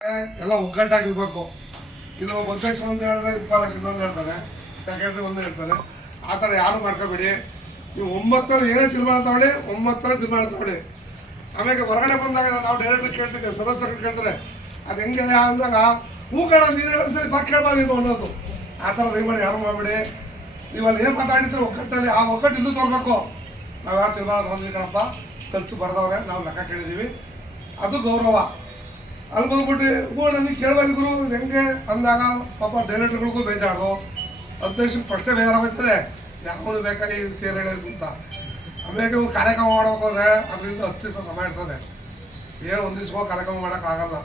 ಎಲ್ಲ ಒಗ್ಗಟ್ಟಾಗಿರ್ಬೇಕು. ಇದು ಅಧ್ಯಕ್ಷ ಒಂದು ಹೇಳಿದ್ರೆ ಉಪಾಧ್ಯಕ್ಷ ಇನ್ನೊಂದು ಹೇಳ್ತಾನೆ, ಸೆಕ್ರೆಟರಿ ಒಂದು ಹೇಳ್ತಾನೆ. ಆ ಥರ ಯಾರು ಮಾಡ್ಕೋಬೇಡಿ. ನೀವು ಒಮ್ಮತ್ತಲ್ಲಿ ಏನೇ ತೀರ್ಮಾನ ತಗೊಳ್ಳಿ, ಒಮ್ಮತ್ತಲ್ಲೇ ತೀರ್ಮಾನ ತಗೊಳ್ಳಿ. ಆಮೇಲೆ ಹೊರಗಡೆ ಬಂದಾಗ ನಾವು ಡೈರೆಕ್ಟ್ ಕೇಳ್ತೀವಿ, ಸದಸ್ಯರು ಕೇಳ್ತಾರೆ ಅದು ಹೆಂಗೆ ಅಂದಾಗ ಹೂಗಳ ನೀರು ಹೇಳೋದು ಸರಿ ಬಾಕಿ ಕೇಳ್ಬಾರ್ದು ನೀವು ಅನ್ನೋದು. ಆ ಥರ ದಯಮಾಡಿ ಯಾರು ಮಾಡಬೇಡಿ. ನೀವು ಅಲ್ಲಿ ಏನು ಮಾತಾಡಿದ್ರೆ ಒಗ್ಗಟ್ಟಲ್ಲಿ ಆ ಒಗ್ಗಟ್ಟು ಇಲ್ಲೂ ತೋರ್ಬೇಕು. ನಾವು ಯಾರು ತೀರ್ಮಾನ ತಗೊಂಡಿದ್ದೀವಿ ಕಣಪ್ಪ, ಖರ್ಚು ಬರೆದವ್ರೆ, ನಾವು ಲೆಕ್ಕ ಕೇಳಿದ್ದೀವಿ, ಅದು ಗೌರವ. ಅಲ್ಲಿ ಬಂದ್ಬಿಟ್ಟು ನನಗೆ ಕೇಳಬಾರ್ದು ಗುರು ಇದು ಹೆಂಗೆ ಅಂದಾಗ ಪಾಪ ಡೈರೆಕ್ಟರ್ಗಳಿಗೂ ಬೇಜಾರು, ಅಧ್ಯಕ್ಷಕ್ಕೆ ಫಸ್ಟೇ ಬೇಜಾರಾಗ್ತದೆ, ಯಾವನು ಬೇಕಾಗಿ ತೀರ ಹೇಳೋದು ಅಂತ. ಆಮೇಲೆ ಒಂದು ಕಾರ್ಯಕ್ರಮ ಮಾಡೋಕೋದ್ರೆ ಅದರಿಂದ 10 ದಿವಸ ಸಮಯ ಇರ್ತದೆ. ಏನು ಒಂದು ದಿವ್ಸಕ್ಕೋ ಕಾರ್ಯಕ್ರಮ ಮಾಡೋಕ್ಕಾಗಲ್ಲ.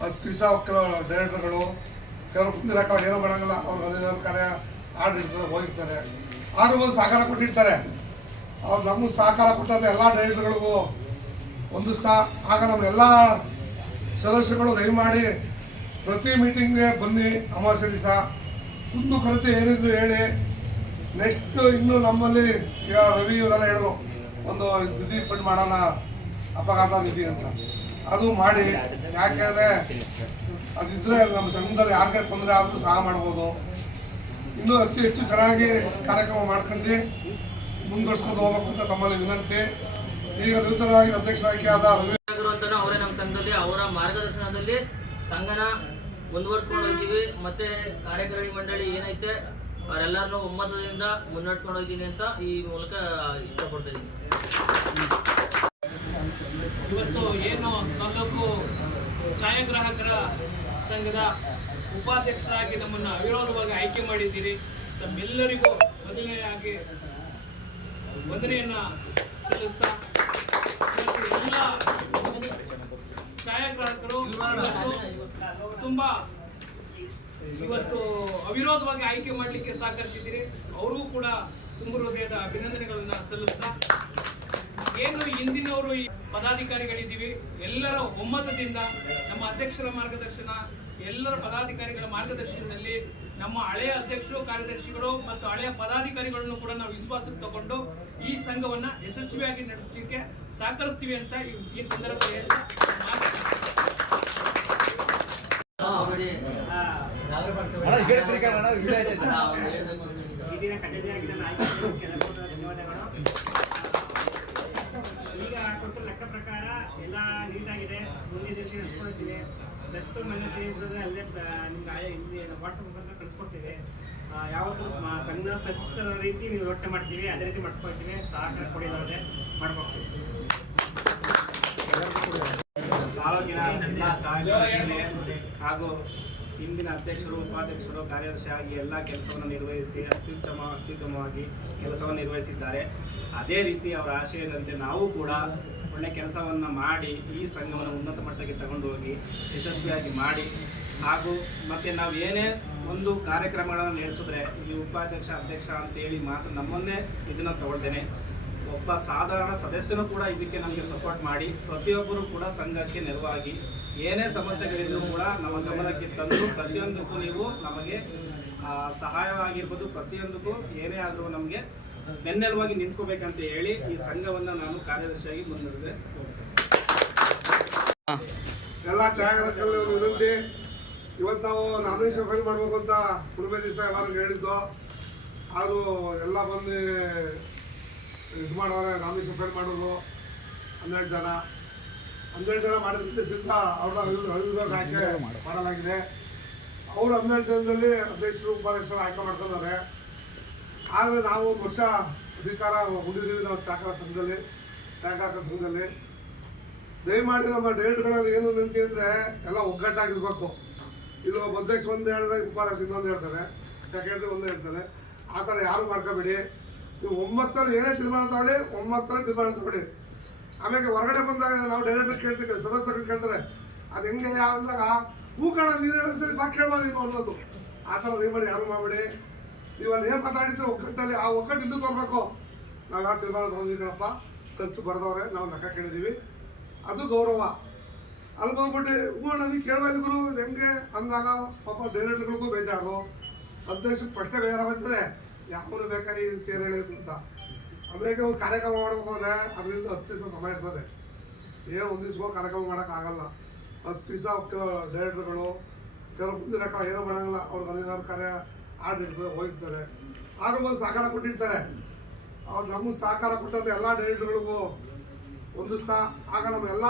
10 ದಿವಸ ಕೆಲವು ಡೈರೆಕ್ಟರ್ಗಳು ಕೆಲವರು ಕುಂದಿರಕ್ಕ ಏನೂ ಮಾಡೋಂಗಿಲ್ಲ. ಅವ್ರು ಕಾರ್ಯ ಆರ್ಡ್ರ್ ಇರ್ತದೆ, ಹೋಗಿರ್ತಾರೆ, ಆದ್ರೂ ಒಂದು ಸಹಕಾರ ಕೊಟ್ಟಿರ್ತಾರೆ. ಅವ್ರು ನಮಗೆ ಸಹಕಾರ ಕೊಟ್ಟಂತೆ ಎಲ್ಲ ಡೈರೆಕ್ಟರ್ಗಳಿಗೂ ಹೊಂದಿಸ್ತಾ ಆಗ ನಮ್ಮ ಎಲ್ಲ ಸದಸ್ಯರುಗಳು ದಯಮಾಡಿ ಪ್ರತಿ ಮೀಟಿಂಗ್ಗೆ ಬನ್ನಿ. ಅಮಾವಾಸ್ಯೆ ದಿವಸ ಕುಂದು ಕೊರತೆ ಏನಿದ್ರು ಹೇಳಿ. ನೆಕ್ಸ್ಟ್ ಇನ್ನು ನಮ್ಮಲ್ಲಿ ಈಗ ರವಿ ಇವರೆಲ್ಲ ಹೇಳಿದ್ರು ಒಂದು ನಿಧಿ ಪಂಡ್ ಮಾಡೋಣ, ಅಪಘಾತ ನಿಧಿ ಅಂತ, ಅದು ಮಾಡಿ. ಯಾಕೆಂದರೆ ಅದಿದ್ರೆ ನಮ್ಮ ಸಂಘದಲ್ಲಿ ಯಾರಿಗೆ ತೊಂದರೆ ಆದರೂ ಸಹ ಮಾಡ್ಬೋದು. ಇನ್ನೂ ಅತಿ ಹೆಚ್ಚು ಚೆನ್ನಾಗಿ ಕಾರ್ಯಕ್ರಮ ಮಾಡ್ಕೊಂಡು ಮುಂದುವರ್ಸ್ಕೊಂಡು ಹೋಗ್ಬೇಕು ಅಂತ ತಮ್ಮಲ್ಲಿ ವಿನಂತಿ. ಈಗ ನೂತನವಾಗಿ ಅಧ್ಯಕ್ಷರಾಗಿ ಆದ ರವಿ ಅವರೇ ನಮ್ಮ ಸಂಘದಲ್ಲಿ ಅವರ ಮಾರ್ಗದರ್ಶನದಲ್ಲಿ ಸಂಘನ ಮುಂದುವರ್ಸ್ಕೊಂಡು ಹೋಗ್ತೀವಿ. ಮತ್ತೆ ಕಾರ್ಯಕಾರಿಣಿ ಮಂಡಳಿ ಏನೈತೆ ಅವರೆಲ್ಲರನ್ನೂ ಒಮ್ಮತದಿಂದ ಮುನ್ನಡೆಸ್ಕೊಂಡು ಹೋಗ್ತೀನಿ ಅಂತ ಈ ಮೂಲಕ ಇಷ್ಟಪಡ್ತಾ ಇದ್ದೀನಿ. ಇವತ್ತು ಏನು ತಾಲೂಕು ಛಾಯಾಗ್ರಾಹಕರ ಸಂಘದ ಉಪಾಧ್ಯಕ್ಷರಾಗಿ ನಮ್ಮನ್ನು ಅವಿರೋಧವಾಗಿ ಆಯ್ಕೆ ಮಾಡಿದ್ದೀರಿ. ತಮ್ಮೆಲ್ಲರಿಗೂ ಮೊದಲನೆಯಾಗಿ ವಂದನೆಯನ್ನ ಸಲ್ಲಿಸ್ತಾ ಎಲ್ಲ ಛಾಯಾಗ್ರಾಹಕರು ತುಂಬಾ ಇವತ್ತು ಅವಿರೋಧವಾಗಿ ಆಯ್ಕೆ ಮಾಡಲಿಕ್ಕೆ ಸಹಕರಿಸಿದ್ದೀರಿ. ಅವ್ರಿಗೂ ಕೂಡ ತುಂಬ ಹೃದಯದ ಅಭಿನಂದನೆಗಳನ್ನ ಸಲ್ಲಿಸ್ತಾ, ಏನು ಹಿಂದಿನವರು ಈ ಪದಾಧಿಕಾರಿಗಳಿದ್ದೀವಿ, ಎಲ್ಲರ ಒಮ್ಮತದಿಂದ ನಮ್ಮ ಅಧ್ಯಕ್ಷರ ಮಾರ್ಗದರ್ಶನ, ಎಲ್ಲರ ಪದಾಧಿಕಾರಿಗಳ ಮಾರ್ಗದರ್ಶನದಲ್ಲಿ ನಮ್ಮ ಹಳೆಯ ಅಧ್ಯಕ್ಷರು, ಕಾರ್ಯದರ್ಶಿಗಳು ಮತ್ತು ಹಳೆಯ ಪದಾಧಿಕಾರಿಗಳನ್ನು ಕೂಡ ನಾವು ವಿಶ್ವಾಸಕ್ಕೆ ತಗೊಂಡು ಈ ಸಂಘವನ್ನ ಯಶಸ್ವಿಯಾಗಿ ನಡೆಸಲಿಕ್ಕೆ ಸಹಕರಿಸ್ತೀವಿ ಅಂತ ಈ ಸಂದರ್ಭದಲ್ಲಿ ಈಗ ಕೊಟ್ಟ ಲೆಕ್ಕ ಪ್ರಕಾರ ಎಲ್ಲ ನೀಟಾಗಿದೆ. ಮುಂದಿನ ದಿನ ನಡೆಸ್ಕೊಳ್ತೀವಿ. ಬಸ್ ಮನಸ್ಸು ಅಲ್ಲೇ ನಿಮ್ಗೆ ಇಲ್ಲಿ ವಾಟ್ಸಪ್ ಮುಖಾಂತರ ಕಳಿಸ್ಕೊಡ್ತೀವಿ. ಯಾವತ್ತೂ ಸಂಘ ಫಸ್ಟ್ ರೀತಿ ನೀವು ಯೋಚನೆ ಮಾಡ್ತೀವಿ, ಅದೇ ರೀತಿ ಮಾಡಿಸ್ಕೊಳ್ತೀವಿ. ಸಹಕಾರ ಕೊಡಿದ್ರೆ ಮಾಡ್ಕೊಡ್ತೀವಿ. ತಾಲೂಕಿನ ಎಲ್ಲ ಹಾಗೂ ಹಿಂದಿನ ಅಧ್ಯಕ್ಷರು, ಉಪಾಧ್ಯಕ್ಷರು, ಕಾರ್ಯದರ್ಶಿಯಾಗಿ ಎಲ್ಲ ಕೆಲಸವನ್ನು ನಿರ್ವಹಿಸಿ ಅತ್ಯುತ್ತಮವಾಗಿ ಕೆಲಸವನ್ನು ನಿರ್ವಹಿಸಿದ್ದಾರೆ. ಅದೇ ರೀತಿ ಅವರ ಆಶಯದಂತೆ ನಾವು ಕೂಡ ಒಳ್ಳೆ ಕೆಲಸವನ್ನು ಮಾಡಿ ಈ ಸಂಘವನ್ನು ಉನ್ನತ ಮಟ್ಟಕ್ಕೆ ತಗೊಂಡು ಹೋಗಿ ಯಶಸ್ವಿಯಾಗಿ ಮಾಡಿ. ಹಾಗೂ ಮತ್ತು ನಾವು ಏನೇ ಒಂದು ಕಾರ್ಯಕ್ರಮಗಳನ್ನು ನಡೆಸಿದ್ರೆ ಈ ಉಪಾಧ್ಯಕ್ಷ, ಅಧ್ಯಕ್ಷ ಅಂತೇಳಿ ಮಾತ್ರ ನಮ್ಮನ್ನೇ ಇದನ್ನು ತಗೊಳ್ತೇನೆ. ಒಬ್ಬ ಸಾಧಾರಣ ಸದಸ್ಯರು ಕೂಡ ಇದಕ್ಕೆ ನಮಗೆ ಸಪೋರ್ಟ್ ಮಾಡಿ ಪ್ರತಿಯೊಬ್ಬರು ಕೂಡ ಸಂಘಕ್ಕೆ ನೆರವಾಗಿ ಏನೇ ಸಮಸ್ಯೆಗಳಿದ್ರೂ ಕೂಡ ನಮ್ಮ ಗಮನಕ್ಕೆ ತಂದು ಪ್ರತಿಯೊಂದಕ್ಕೂ ನೀವು ನಮಗೆ ಸಹಾಯವಾಗಿರ್ಬೋದು, ಪ್ರತಿಯೊಂದಕ್ಕೂ ಏನೇ ಆದರೂ ನಮಗೆ ಬೆನ್ನೆಲುವಾಗಿ ನಿಂತ್ಕೋಬೇಕಂತ ಹೇಳಿ ಈ ಸಂಘವನ್ನು ನಾನು ಕಾರ್ಯದರ್ಶಿಯಾಗಿ ಮುಂದುವರೆದೆ. ಎಲ್ಲ ಛಾಯಾಗ್ರಾಹಕರಲ್ಲಿ ಒಂದು ವಿನಂತಿ, ಇವತ್ತು ನಾವು ನಾಮಿನೇಷನ್ ಫೈಲ್ ಮಾಡಬೇಕು ಅಂತ ಕುಟುಂಬ ದಿವಸ ಎಲ್ಲರಿಗೂ ಹೇಳಿದ್ದು. ಅವರು ಎಲ್ಲ ಬಂದು ಇದು ಮಾಡೋರೆ, ನಾಮಿನೇಷನ್ ಫೈಲ್ ಮಾಡೋದು 12 ಜನ ಮಾಡಿದಂತೆ ಸಿದ್ಧ ಅವ್ರನ್ನ ಅವಿರೋಧ ಆಯ್ಕೆ ಮಾಡಲಾಗಿದೆ. ಅವರು 12 ಜನದಲ್ಲಿ ಅಧ್ಯಕ್ಷರು, ಉಪಾಧ್ಯಕ್ಷರು ಆಯ್ಕೆ ಮಾಡ್ಕೊಂಡಿದ್ದಾರೆ. ಆದರೆ ನಾವು 1 ವರ್ಷ ಅಧಿಕಾರ ಹೊಂದಿದ್ದೀವಿ ನಾವು ಛಾಯಾಗ್ರಾಹಕ ಸಂಘದಲ್ಲಿ. ದಯಮಾಡಿ ನಮ್ಮ ಡೇಟ್ಗಳಲ್ಲಿ ಏನು ನಿಂತಿ ಅಂದರೆ ಎಲ್ಲ ಒಗ್ಗಟ್ಟಾಗಿರ್ಬೇಕು. ಇಲ್ಲಿ ಒಬ್ಬ ಅಧ್ಯಕ್ಷ ಒಂದು ಹೇಳಿದ್ರೆ ಉಪಾಧ್ಯಕ್ಷ ಇನ್ನೊಂದು ಹೇಳ್ತಾನೆ, ಸೆಕ್ರೆಟರಿ ಒಂದು ಹೇಳ್ತಾನೆ. ಆ ಥರ ಯಾರು ಮಾಡ್ಕೋಬೇಡಿ. ನೀವು ಒಮ್ಮತ್ತಲ್ಲಿ ಏನೇ ತೀರ್ಮಾನ ತಗೊಳ್ಳಿ, ಒಮ್ಮತ್ತಲ್ಲೇ ತೀರ್ಮಾನ ತಗೊಳ್ಳಿ. ಆಮೇಲೆ ಹೊರಗಡೆ ಬಂದಾಗ ನಾವು ಡೈರೆಕ್ಟ್ ಕೇಳ್ತೀವಿ, ಸದಸ್ಯರು ಕೇಳ್ತಾರೆ ಅದು ಹೆಂಗೆ ಅಂದಾಗ ಹೂಗಳ ನೀರು ಹೇಳೋದು ಸರಿ ಬಾಕಿ ಕೇಳ್ಬಾರ್ದು ನೀವು ಅನ್ನೋದು. ಆ ಥರ ದಯಮಾಡಿ ಯಾರು ಮಾಡಬೇಡಿ. ನೀವು ಅಲ್ಲಿ ಏನು ಮಾತಾಡಿದ್ರೆ ಒಗ್ಗಟ್ಟಲ್ಲಿ ಆ ಒಗ್ಗಟ್ಟು ಇಲ್ಲೂ ತೋರ್ಬೇಕು. ನಾವು ಯಾರು ತೀರ್ಮಾನ ತಗೊಂಡಿದ್ದೀವಿ ಕಣಪ್ಪ, ಖರ್ಚು ಬರೆದವ್ರೆ, ನಾವು ಲೆಕ್ಕ ಕೇಳಿದ್ದೀವಿ, ಅದು ಗೌರವ. ಅಲ್ಲಿ ಬಂದ್ಬಿಟ್ಟು ನನಗೆ ಕೇಳಬಾರ್ದು ಗುರು ಇದು ಹೆಂಗೆ ಅಂದಾಗ ಪಾಪ ಡೈರೆಕ್ಟರ್ಗಳಿಗೂ ಬೇಜಾರು, ಅಧ್ಯಕ್ಷಕ್ಕೆ ಫಸ್ಟೇ ಬೇಜಾರಾಗ್ತದೆ, ಯಾವನು ಬೇಕಾಗಿ ತೀರ ಹೇಳೋದು ಅಂತ. ಆಮೇಲೆ ಒಂದು ಕಾರ್ಯಕ್ರಮ ಮಾಡ್ಬೇಕು ಅಂದರೆ ಅದರಿಂದ 10 ದಿವಸ ಸಮಯ ಇರ್ತದೆ. ಏನು ಒಂದು ದಿವ್ಸಕ್ಕೋ ಕಾರ್ಯಕ್ರಮ ಮಾಡೋಕ್ಕಾಗಲ್ಲ. 10 ದಿವಸ ಡೈರೆಕ್ಟರ್ಗಳು ಕೆಲವು ಮುಂದಿನ ಏನೋ ಮಾಡೋಂಗಿಲ್ಲ ಅವ್ರಿಗೆ ಅನಿವಾರ್ಯ ಕಾರ್ಯ ಆಡಿರ್ತದೆ ಹೋಗಿರ್ತಾರೆ ಆಗ ಬಂದು ಸಹಕಾರ ಕೊಟ್ಟಿರ್ತಾರೆ. ಅವ್ರು ನಮಗೆ ಸಹಕಾರ ಕೊಟ್ಟಂಥ ಎಲ್ಲ ಡೈರೆಕ್ಟರ್ಗಳಿಗೂ ಹೊಂದಿಸ್ತಾ ಆಗ ನಮ್ಮ ಎಲ್ಲ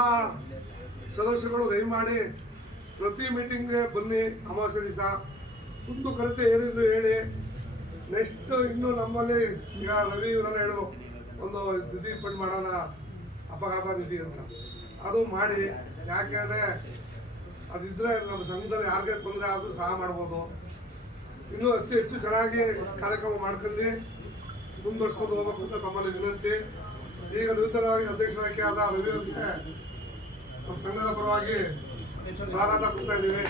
ಸದಸ್ಯರುಗಳು ದಯಮಾಡಿ ಪ್ರತಿ ಮೀಟಿಂಗ್ಗೆ ಬನ್ನಿ. ಅಮಾವಾಸ್ಯೆ ದಿವಸ ಕುಂದು ಕಲಿತೆ ಏನಿದ್ರು ಹೇಳಿ. ನೆಕ್ಸ್ಟ್ ಇನ್ನು ನಮ್ಮಲ್ಲಿ ಈಗ ರವಿ ಇವರೆಲ್ಲ ಹೇಳಿದ್ರು ಒಂದು ನಿಧಿ ಫಂಡ್ ಮಾಡೋಣ, ಅಪಘಾತ ನಿಧಿ ಅಂತ, ಅದು ಮಾಡಿ. ಯಾಕೆಂದರೆ ಅದಿದ್ದರೆ ನಮ್ಮ ಸಂಘದಲ್ಲಿ ಯಾರಿಗೆ ತೊಂದರೆ ಆದರೂ ಸಹ ಮಾಡ್ಬೋದು. ಇನ್ನೂ ಅತಿ ಹೆಚ್ಚು ಚೆನ್ನಾಗಿ ಕಾರ್ಯಕ್ರಮ ಮಾಡ್ಕೊಂಡು ಮುಂದುವರ್ಸ್ಕೊಂಡು ಹೋಗ್ಬೇಕು ಅಂತ ತಮ್ಮಲ್ಲಿ ವಿನಂತಿ. ಈಗ ನೂತನವಾಗಿ ಅಧ್ಯಕ್ಷರಾಗಿ ಆದ ರವಿ ಅವರಿಗೆ ನಮ್ಮ ಸಂಘದ ಪರವಾಗಿ ಸ್ವಾಗತ ಕೊಡ್ತಾ ಇದ್ದೀವಿ.